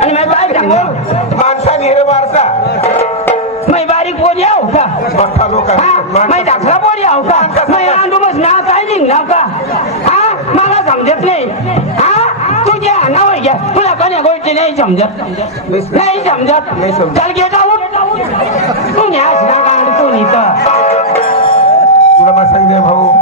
आणि मैं काय सांगू माणसाने रे वारसा मैं बारीक पोरी आहो का मोठा लोक मैं दाखला पोरी आहो का मैं आंदोबस ना काय निघणार का हा मला समजत नाही हा तुझ्या नाव घ्या तुला कोण्या गोष्टी नाही समजत नाही समजत चल घे जाऊ तू न्यास ना गांड तू नीत तुला मला सांग दे भाऊ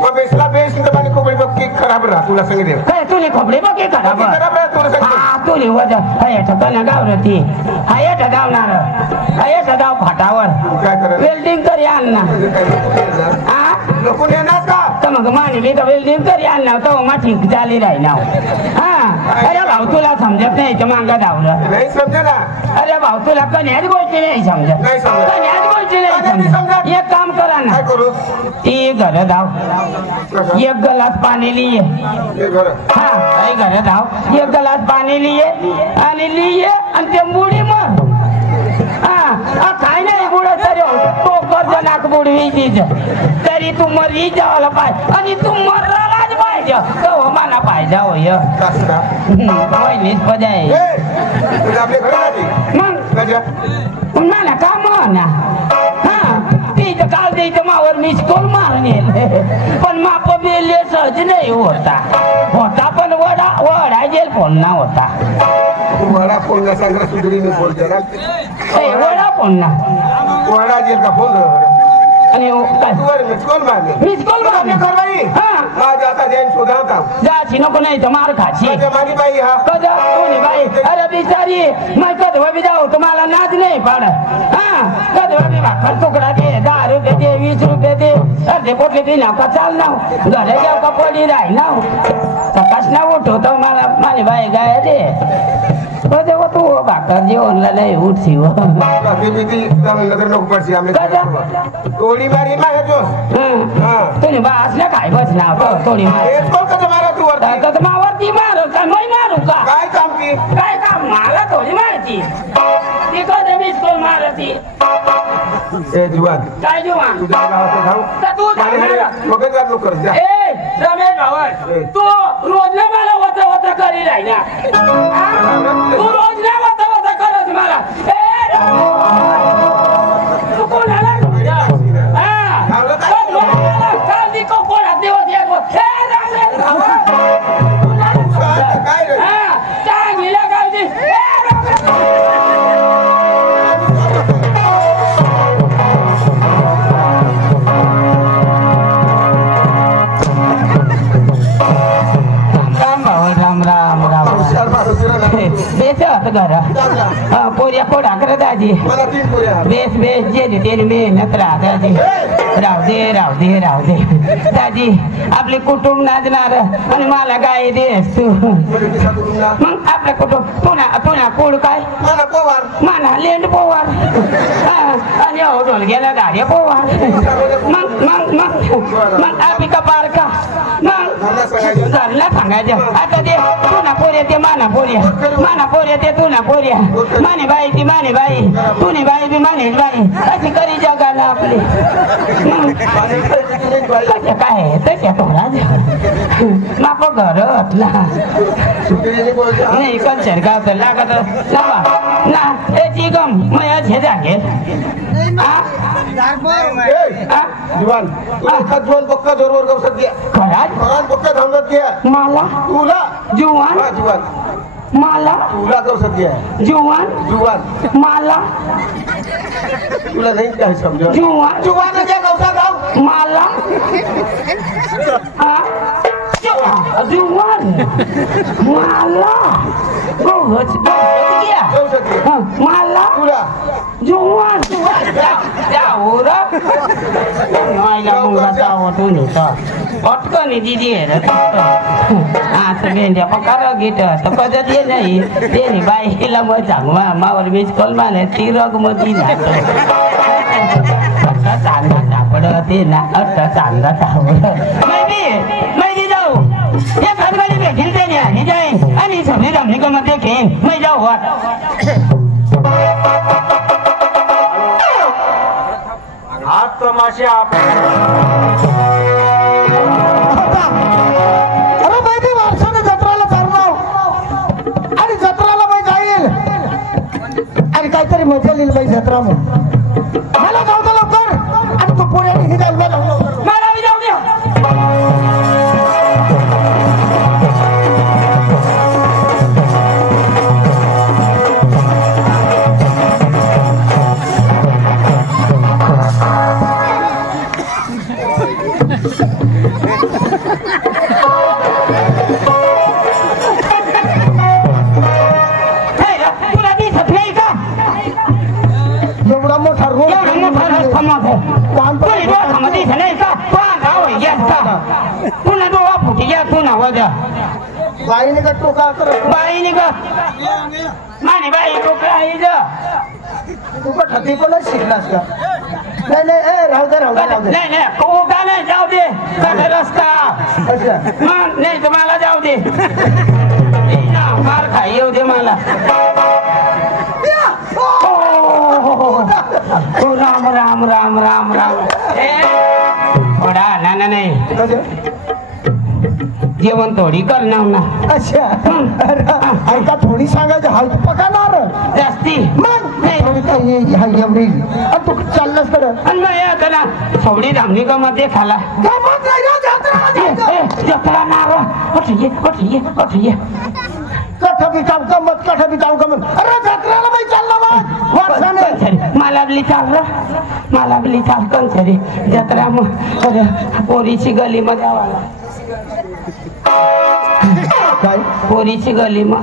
मग बेसला बेस तर पाणी खोबडी बघ खराब राहा तुला सांग दे काय तुला खोबडी बघ खराब राहा तुला सांग हा तुला वजा हायचा पण गावरती हायचा धावणार हायचा धाव फाटावर काय करायचं वेल्डिंग करी आण ना हा लोक येणार का तर मग मानली तर वेल्डिंग करी आण ना तो मा ठीक झाली राही ना हा अरे भाऊ तुला समजत नाही तर मांगा धावलं नाही समजे ना अरे भाऊ तुला कन्याच गोष्टी नाही समजत नाही समजत कन्याच गोष्टी नाही समजत एक काम करा ना काय करू ती घर धाव एक ग्लास पाणी लिए हा काही घर धाव एक ग्लास पाणी लिए आणि ते मुडी मग हा काय नाही बुडा तरी तो कर्ज नाक बुडवी तीच तरी तू मरी जावला पाहिजे आणि तू मरलाच पाहिजे तो मला पाहिजे होय वहिनीच पदाय मग मला का म्हणा हा तीच काल द्यायचं मावर मिस कॉल मारून पण माप बेले सहज नाही होता पण वडा जेल फोन ना होता वडा फोन ना सांगा सुधरीने फोन केला वडा फोन ना वडा जेल का फोन आणि मिस कॉल मारले माझ्या आता जैन शोधावता जाची नको नाही तर मार खाची माझी बाई हा कदा कोणी बाई अरे बिचारी मैं कधवा बी जाऊ तुम्हाला नाच नाही पाड हा कधवा बी भाकर तुकडा दे 10 रुपये दे 20 रुपये दे अर्धे पोटले दे नाव का चाल नाव घरे जाऊ का पडी राही नाव सकाश ना उठवतो मला माझी बाई गाय दे जेव्हा तू भाकर जेवणला नाही उठशी तोडी मारी तुम्ही बा असल्या काय बस नाव तोडी मार मावरती मारू का नाही मारू का काय काम मला थोडी मारती ती कधी मिस कॉल मारती काय जुवान तू रमेश भाऊ तू रोज ना मला वचा वचा करी राहिला तू रोज ना वचा वचा करत मला तू कोणाला काल ती कोणाला दिवस एक चांगला गावची घर पोरिया कोडा कर दाजी बेस बेस जे तेरी मेहनत दाजी राहू दे दाजी आपले कुटुंब नाचणार आणि मला गाय देस तू मग आपलं कुटुंब तुना कोड काय माना लेंड पोवार आणि ढोल गेला गाड्या पोवार मग आपली कपार का मग घरला सांगायचं आता ते तुना पोऱ्या ते माना पोऱ्या ते तुना पोऱ्या माने बाई ती माने बाई तुने बाई बी माने बाई अशी करी जगाला आपली कसं काय तशा तोरा माप घरतला नाही कल्चर गावत लागत लावा ना त्याची गम मया झे जागेल मला जुवान मला जुवान मला तुला नाही काय समजा जुवान मला जुवान मला मला जुवान जाऊ रा मुंगा जाऊ तू अटकनी दिदी हेर आँस भेन्ड्या पकाएर गिट त कजा दिए नै तेनी बाइला म झाङमा मावर बिच खोलमा ने तिरग म दिन चांदा सापड तेना अट्ट चांदा सापड मैदी जाऊ या घरगडी भेटेल त्याने आणि जाय आणि सगळे रमणीको मध्ये खेळ मै जाऊ हात तमाशे अरे मैदी वारसाने जत्राला चाललो आणि जत्राला बाई जाईल आणि काहीतरी मजा येईल बाई जत्रा मला जाऊ दे लवकर आणि तू पुण्याने ही जाईल मला जाऊ द्या एवढा मोठा रोड पुन्हा डोळा फुटी घ्या पुन्हा वजा बाईने का टोका बाईने का माने बाई टोका तू का ठती पण शिकलास का नाही नाही राहू दे नाही नाही टोका नाही जाऊ दे रस्ता अच्छा नाही तर मला जाऊ दे मार खाई येऊ दे मला राम राम राम राम राम थोडा ना नाही जेवण थोडी करणार ना अच्छा ऐका थोडी सांगायची हळद पकाणार जास्ती मग थोडी काही एवढी तू चाललास कडं आणि मग आता ना थोडी धामणी मध्ये खाला जत्रा नार ये कठ बिचाव गमत कठ बिचाव गमत अरे जत्रेला बाई चालला वारसाने मला बली चाल कंसरी जत्रा पोरीची गली मध्ये काय पोरीची गली मग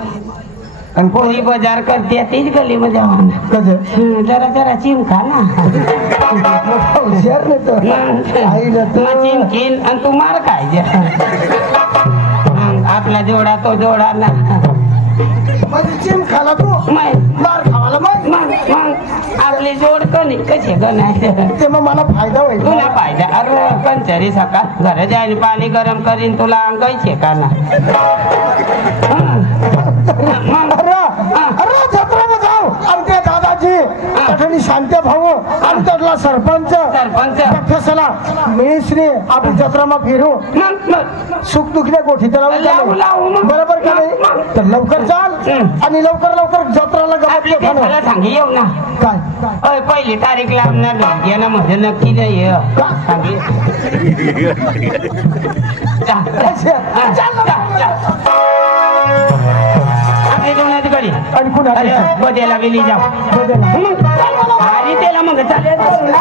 आणि पोरी बाजार करते तीच गली मध्ये जरा जरा चिम खा ना हुशार चिमकीन आणि तू मार खायचे आपला जोडा तो जोडा ना चिम खाला तू मार खावाला मग आपली जोड कशी गणायचं ते मग मला फायदा होईल तुला फायदा अरे कंचरी सकाळ घर जाईन पाणी गरम करीन तुला अंगायचे का ना अरे जत्रेला जाऊ आणि ते दादाजी आणि शांते भाऊ आणि त्यातला सरपंच सला मिश्री आपण जत्रा फिरू सुख दुखल्या गोठी त्याला बरोबर का नाही तर लवकर चाल आणि लवकर जत्राला गमत सांगी येऊ ना काय पहिली तारीख लावणार ना म्हणजे नक्की नाही आणि कुणा बद्याला गेली जाऊ आणि त्याला मग चालेल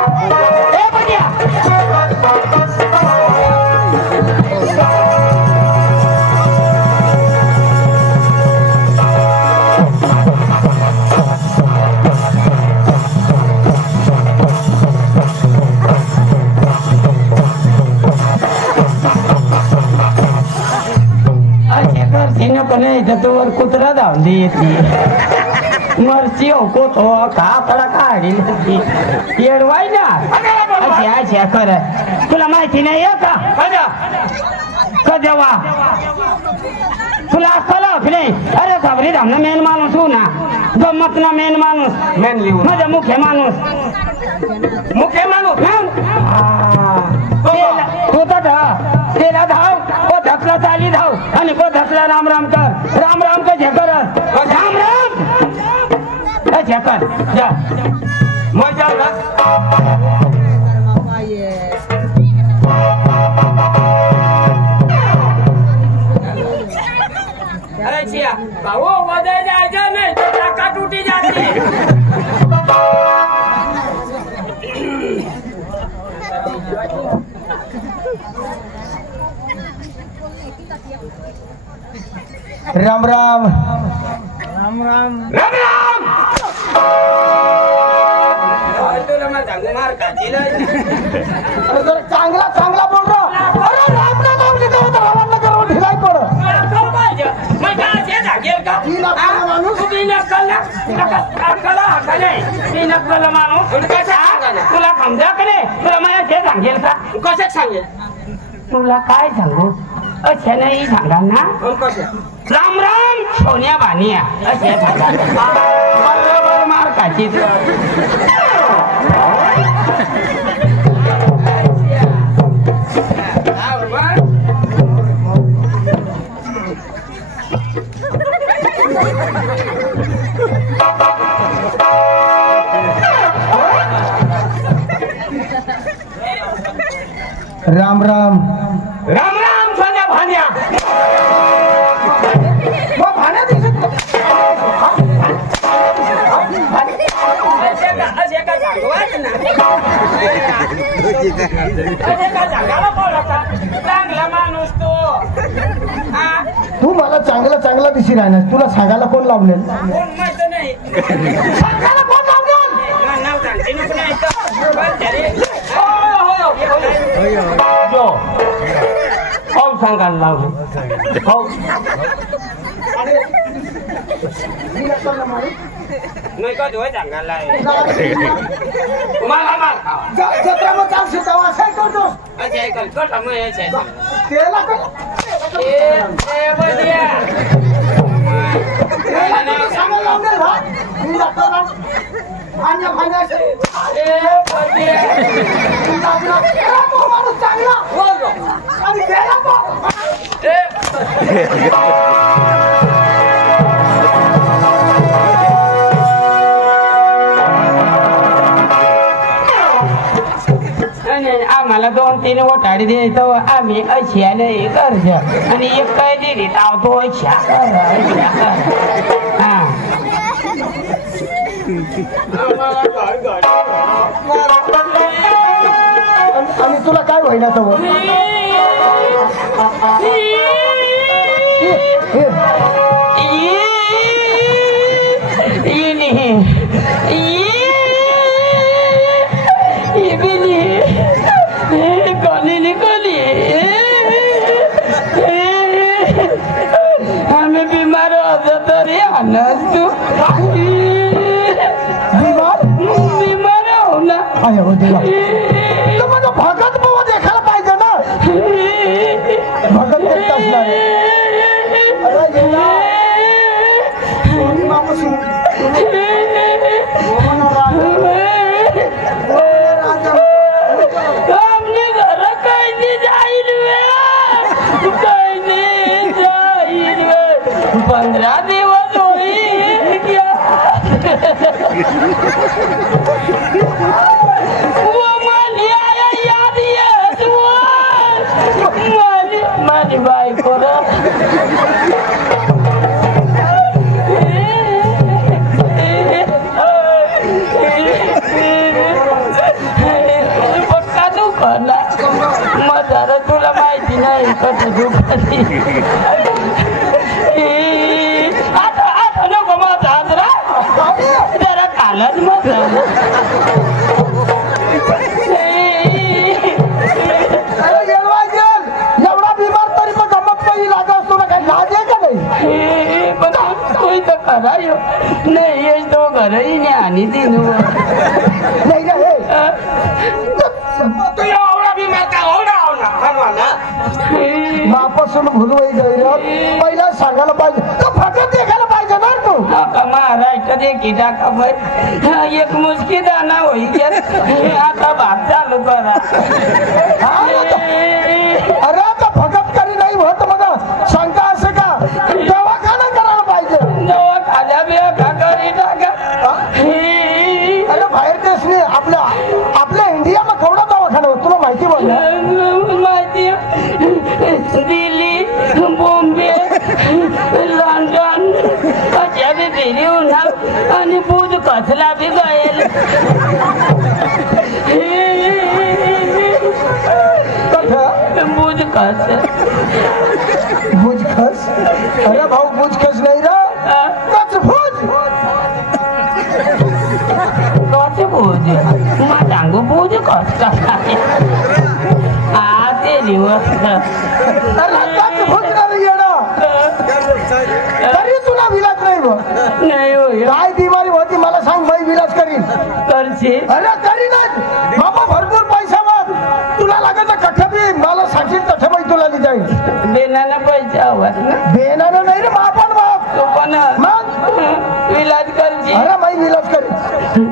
तोवर कुत्रा धावली येते मरची हो कापडा काढली येडवाय ना अशा कर तुला माहिती नाही का कधवा तुला कळलं की नाही अरे खबरी धामना मेन माणूस हो ना गमत ना मेन माणूस माझा मुख्य माणूस तेला धाव कोथातला चाली धाव आणि कोथातला राम राम कर राम राम का झेकर राम राम झेकर जा मजा अरे चिया भाऊ मजा जायचं नाही तो टाका टूटी जाते राम राम राम राम राम राम तुला मग मार का चांगला चांगला बोल रहा अरे राम राम नसलेला माणूस तुला समजा का नाही तुला मला जे सांगेल का कशात सांगेल तुला काय सांगू अशा नाही सांगा ना राम राम सोन्या बानिया असे सांगा बरोबर मार खाची राम राम राम राम सोन्या भान्या भाण्या दिसत चांगला माणूस तो तू मला चांगला चांगला दिशी राहणार तुला सांगायला कोण लावलेल माहित नाही सांगायला कोण लावलेल नाव सांगते नको नाही हो सांगायला लावले हो नाही का देऊ सांगायला मला मार खावा जत्रा मग चालशी तेव्हा असं करतोस अच्छा ऐकल कटा मग यायचं त्याला सांगायला लावलेल हा मी डॉक्टरला भाण्या भाण्या माणूस चांगला आणि गेला आम्हाला 2-3 ओटाडी द्यायचो आम्ही अशा नाही कर्ज आणि एक काय दिली तावतो हा आणि तुला काय होईना तो हमें बीमार हो जाता रे अनस तू बीमार हो ना आहे हो देवा तर मग भगत बाबा देखायला पाहिजे ना भगत देखताच नाही अरे देवा हमने घर कहीं नहीं जाइल 15 दिवस होई क्या वो माली आया याद ये तू माली भाई को ना पक्का तू करना म्हातारा तुला माहिती नाही कसं दुखती आता नको माझा आजरा जरा कालच मग एवढा बिमार तरी मग गमत नाही लागत तुला काही लाज आहे का नाही पण तू इथं करायो नाही येस तो घरही नाही आणि ती नाही ना तू एवढा बिमार का होणार मापासून भुलवाई गैर पहिला सांगायला पाहिजे तर फक्त देखायला पाहिजे ना तू महाराष्ट्रात एक टाका एक मुसकी दाना होई आता भात चालू करा अरे आता फकत करी नाही होत मग शंका असे का दवाखाना करायला पाहिजे दवा खाल्या बिया घरी टाका अरे बाहेर देश नाही आपल्या इंडियाला केवढा दवाखाना होतो तुला माहिती बोल माहिती दिल्ली बॉम्बे लंडन अशा बी फेरी होणार आणि बुध कसला बी गायल बुध कस बुजखस अरे भाऊ बुजखस नाही रे कचभुज कसे बुध मग सांगू बुध कस कसा हा ते दिवस अरे कचभुज नाही येणं तरी तुला विलाज नाही बघ नाही होईल काय बिमारी होती मला सांग मी विलाज करीन करशील अरे करी नाही बाबा भरपूर पैसा मग तुला लागत कठ्ठा बी मला साठी तठा बाई तुला दी जाईल बेनाला पैसे हवत ना बेनानं नाही रे बापन बाप तू पण मग इलाज करशील अरे माई विलास करी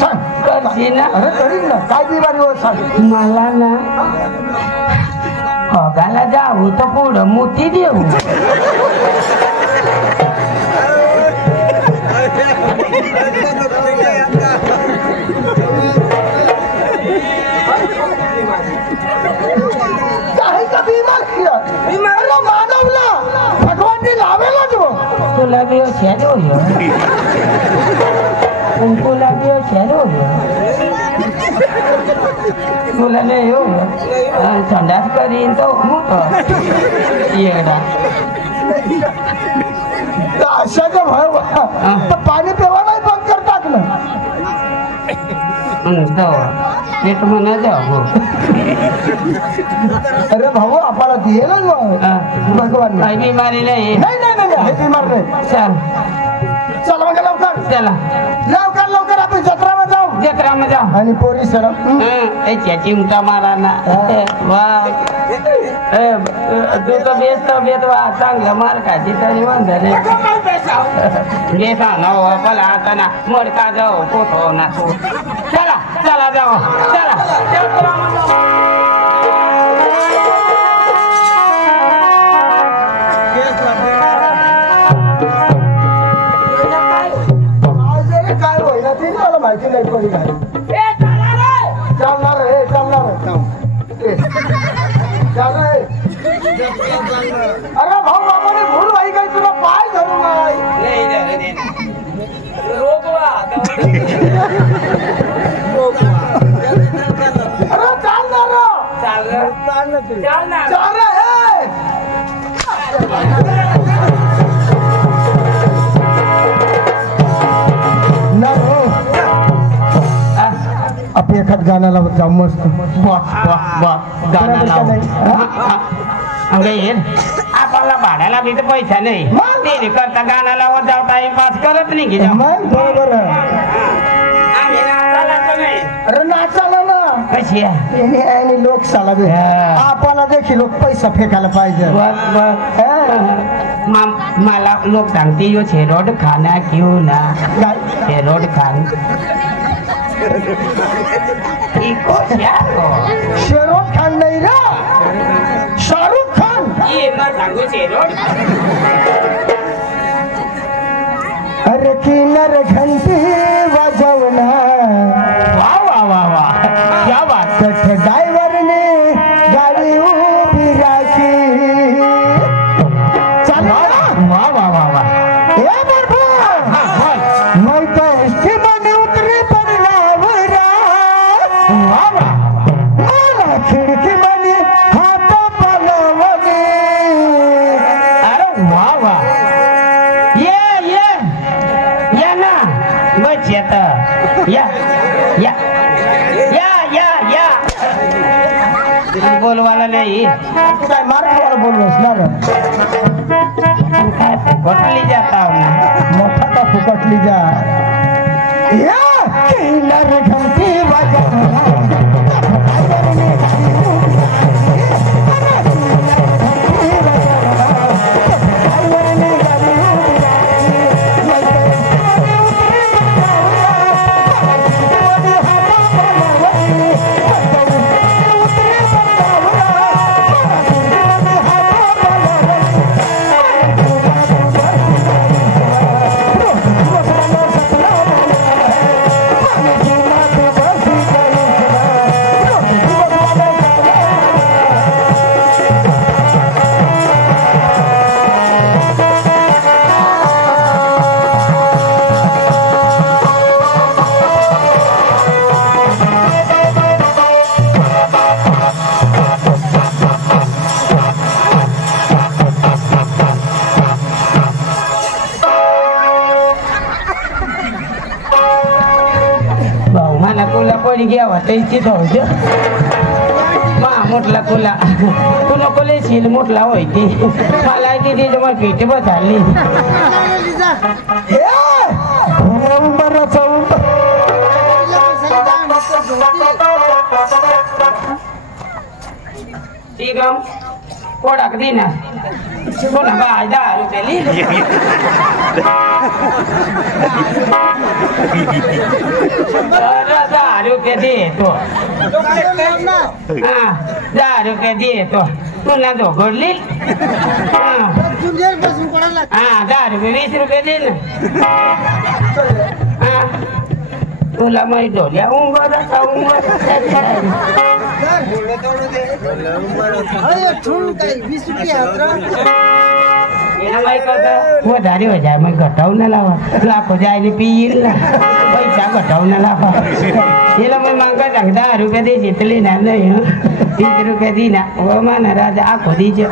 सांग करशील ना अरे करीन ना काय बिमारी होत सांग मला ना बघायला जाऊ तर पुढं मोती देऊ काही का बिमारी अरे मानवला भगवाननी लावेलाच हो तुला बी होशियार होईल तुला बी होशियार होईल तुला नाही होईल संडास करीन तो येडा अशाच्या भय तर पाणी पिवा नाही बंद करतात ना पेट म्हणा जाऊ अरे भाऊ आपल्याला दिलेलंच भगवान काही बिमारी नाही नाही नाही नाही हे बिमार नाही चल चल मग लवकर चला लवकर लवकर आपण जत्रामध्ये जाऊ जत्रा जाऊ आणि पोरी सर त्याच्या चिमटा मारा ना तू तर बेत वा चांगलं मार खायची तरी म्हणते बेसा ना मला आता ना मडका जाऊ पोथो ना तू चला चला जाऊ चला काय होईल ते मला माहिती नाही कोणी काय चालणार हे चालणार अरे भाऊ बाबाने भूल वाई काय तुला पाय धरू नाही अरे चालणार चाल आपण एखाद गाण्याला जाऊ मस्त गाणं लाव आपल्याला भाड्याला बी तर पैसा नाही ते करता गाणं लावत जाऊ टाइमपास करत नाही की जाऊ बरोबर अरे नाचाला ना कशी आहे आणि लोक साला बी आपल्याला देखील लोक पैसा फेकायला पाहिजे मला लोक सांगते यो शेरोड खाना क्यों ना शेरोड खान शेरोड खान नाही रा शाहरुख खान ये मत सांगू शेरोड अरे किन्नर घंटी वाजवना वा वा वा वा क्या बात ड्रायव्हरने गाडी उभी राखी वा वा वा वा मैं तो इसकी बनी उतरी पडलावरा मला खिडकी बनी हात पलवली अरे वा वा ये ना बच येत या या या या या बोलवाला नाही तू काय मारायला बोललोस ना काय फुकटली जाता मोठा का फुकटली जा या किन्नर घंटी वाजवना पडी घ्यावा त्याची धवज मा म्हटला तुला तू नको लेशील म्हटला होय ती मला तिथे मग पीठ बसाली गम कोडाक दिना कोणा बाय 10 रुपये लिहिले 10 रुपये देतो 10 रुपये देतो तुला दोघडली 10 रुपये 20 रुपये दे ना तुला माहिती ढोल्या उंबर વધારે हो जाए मैं घटाऊ ना लावा लाखो जाए पील पैसा घटाऊ ना लावा ये मैं मांगा 10 रुपये दे जितले ना नहीं 20 रुपये दी ना वो माना राजा आखो दीजिए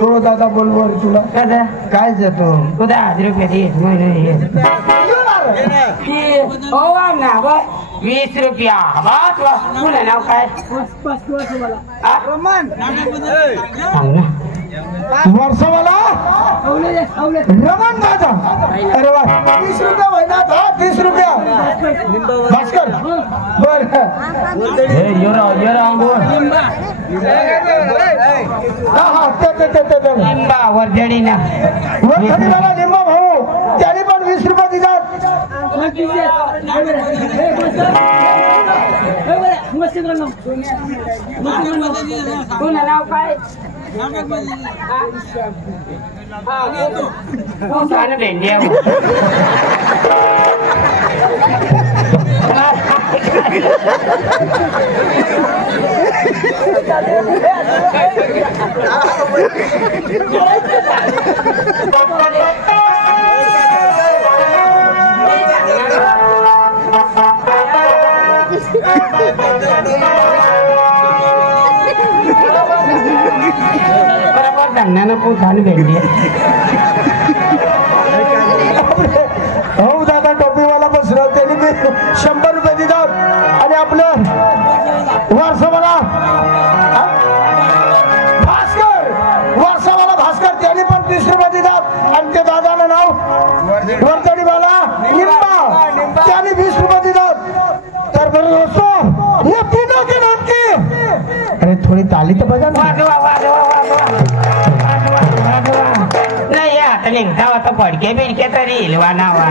तो दादा बोलवर तुला काय जातो तू 10 रुपये दे 20 रुपया तुला नाव काय वर्षावाला रमण दादा अरे वा 30 रुपया महिना 30 रुपया भास्कर बर लिंबा वर्जडी ना वर्षाला लिंबा भाऊ त्याने पण 20 रुपये दिलात तुला नाव काय भेंड्या त्यांना पोचाने भेटली हो दादा टोपीवाला बसला त्यांनी 100 रुपये दिलात आणि आपलं वारसावाला भास्कर त्यांनी पण 30 रुपये दिलात आणि ते दादाला नाव वरचडीवाला निंबा त्यांनी 20 रुपये दिलात तर बरं दोस्तों हे तीनों के नाम की अरे थोडी ताली तर बजा ना नाही आता निघता आता फडके बिडके तरी इलवा नावा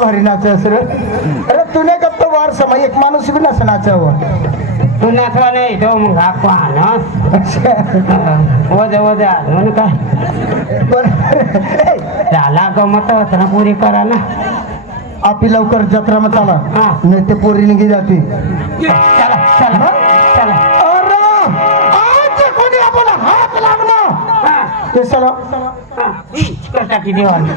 भारी नाचा सर अरे तूने कब तो वार समय एक माणूस भी नस नाचा हुआ तू नाचवा नाही तो मग हा पाहणस वजा म्हणून काय झाला गमत ना पुरी करा ना आपली लवकर जत्रा मग चला नाही ते पोरी निघी जाते चला चला चला अरे आज कोणी आपला हात लागला ते चला कसा की देवाला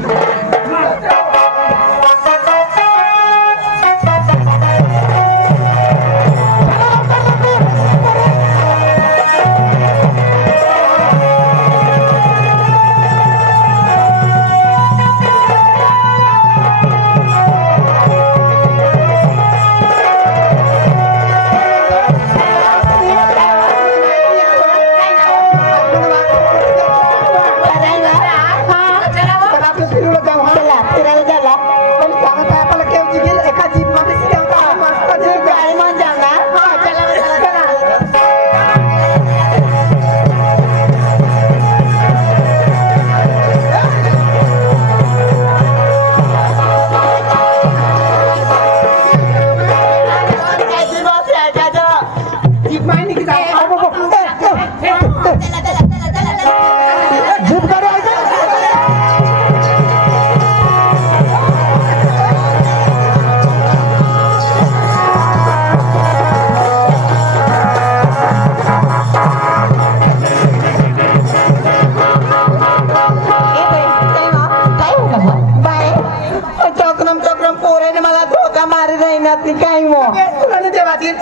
नातनी काय मग तुला नाही देवाची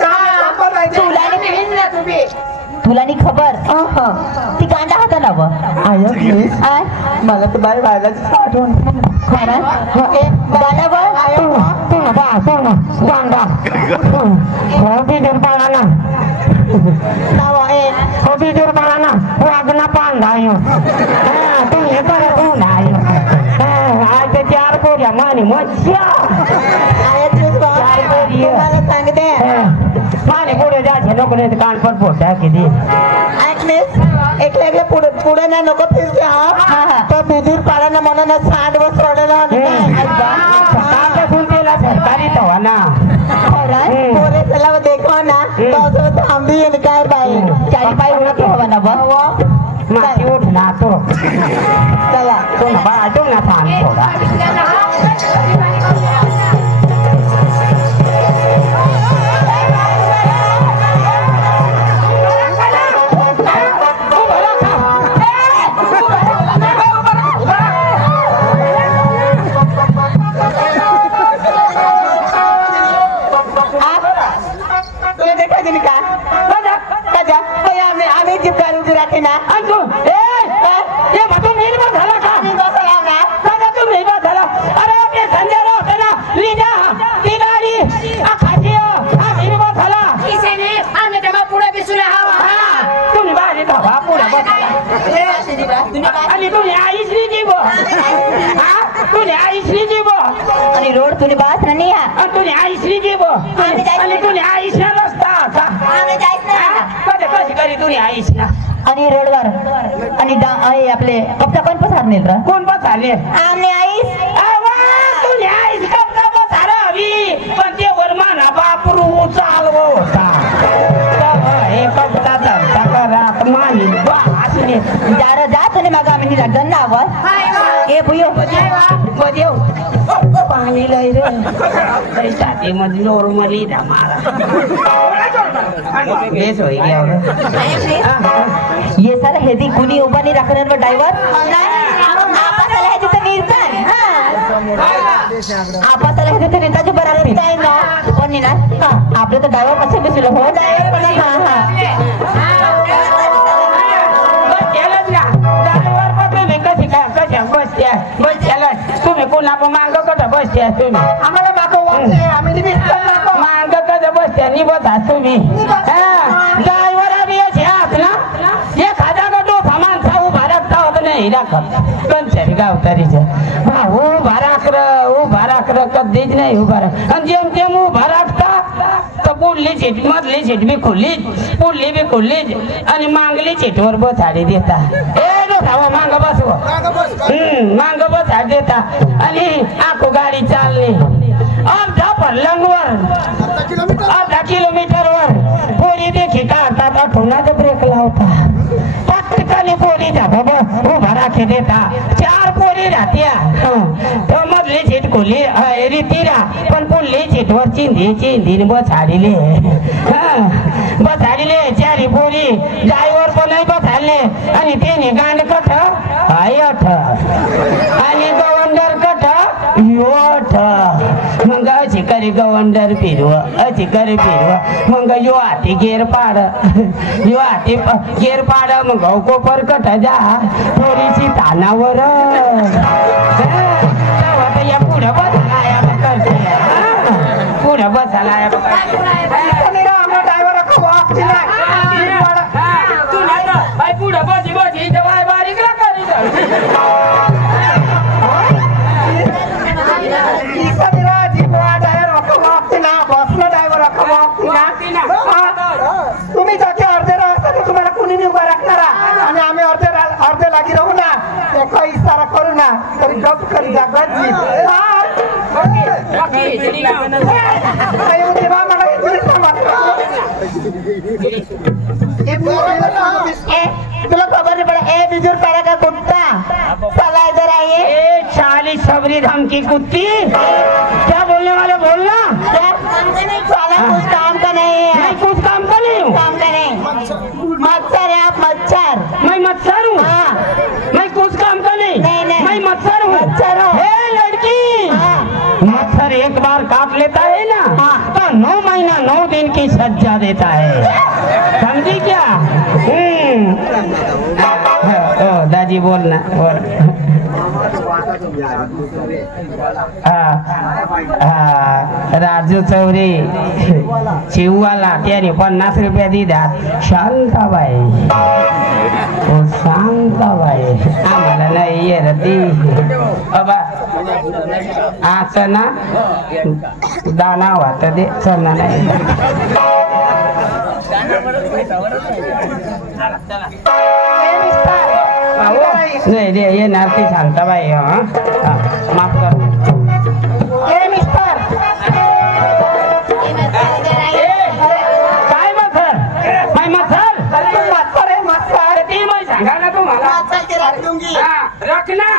तुला नाही खबर ती कांदा होता ना व मला तर बाई व्हायलाच आठवण खरं गाणं चार पोऱ्या माने मच्छा सांगते माने पुढे जायचे नको नाही कान पण पोटा किती एकल्या पुढे पुढे नाही नको फिरते हा तर बिदूर पाडाना म्हणा ना सांड व सोडायला त्याला सरकारी तवा ना पोरे चला देखो ना थांबी काय बाई चारी पाय उडत हवा ना बा माती उठ ना तो चला बाजू ना थांब थोडा रोड तुझी बास नाही तुझी आईश्री जीव आणि तुझी आईशा रस्ता कशी करी तुझी आईशना आणि रोडवर आणि आपले कपडा कोण पसारले कोण पसारले आम्ही आईस तुझी आईस कपडा पसारा हवी पण ते वर माना बापरू चालव होता हे कपडा धरता करा मानी असले जरा जात नाही मग आम्ही लागन ना आवाज ए भुयो बदेव पाणी लय रे छाती मध्ये नॉर्मली धमारा बेस होई गया ये साला हेदी कुणी उभा नाही राखणार व ड्रायव्हर आपल्याला हे तिथे निर्धार आपल्याला हे तिथे नेताची बराबर नाही ना पण नाही ना आपलं तर ड्रायव्हर कसे बसलो हो तुम्ही कोणा मांग कट बसत्या तुम्ही आम्हाला मागं आम्ही मांग कट बसत्या निबता तुम्ही ड्रायव्हर आम्ही आहात ना एखादा गटो सामान खाऊ भारत होत नाही राखत कंचरी गावतारीच्या उभा राखर कधीच नाही उभा राख आणि जेम तेम उभा राखता तर पुढली सीट मधली सीट बी खुल्लीच पुढली बी खुल्लीच आणि मांगली सीटवर बसाडी देता मांग बसव मांग बसा देता आणि आखो गाडी चालली अर्धा पल्लंगवर अर्धा किलोमीटरवर पोरी देखी काढतात आठवणाचा ब्रेक लावता पटकन पोरी उभा राखी देता चार पोरी राहत्या तर मधली सीट खुली रीतीरा पण पुढली सीटवर चिंधी बसाडीले चारी पोरी ड्रायव्हर पण बसाडले आणि त्याने गांड कठ आयठ आणि गवंडर कठ योठ मग अशी करी गवंडर फिरव मग यो हाती गेर पाड मग कोपर कठ जा थोडीशी तानावर या पुढं बसायला ड्रायव्हर पुढं बसी बारीक तुम्ही जाते अर्धे रस्ता तुम्हाला कुणी उभा राखणारा आणि आम्ही अर्धे लागी राहू ना एका इशारा करू ना तरी गप करी जागत तुला खबर नहीं पड़ा ए बिजुर पारा का कुत्ता साला इधर आइए चाली सबरी धमकी कुत्ती क्या बोलने वाले बोलना साला कुछ काम का नहीं है मैं कुछ काम का नहीं हूँ काम का नहीं मच्छर है आप मच्छर मैं मच्छर हूँ मैं कुछ काम का नहीं मैं मच्छर हूँ मच्छर हो लड़की मच्छर अगर एक बार काट लेता है ना तो 9 महीना 9 दिन की सजा देता है, समझी क्या? ओ दादी बोलना बोल। राजू चौरे शिववाला त्याने 50 रुपया दिला. शांताबाई ओ शांताबाई आम्हाला नाही येरती बाबा. चना दाना वाट दे, चना नाही. नाही रे येणार ती शांताबाई. माफ कर. काय मथर काय मथर ती सांगा ना तुम्हाला. रख ना.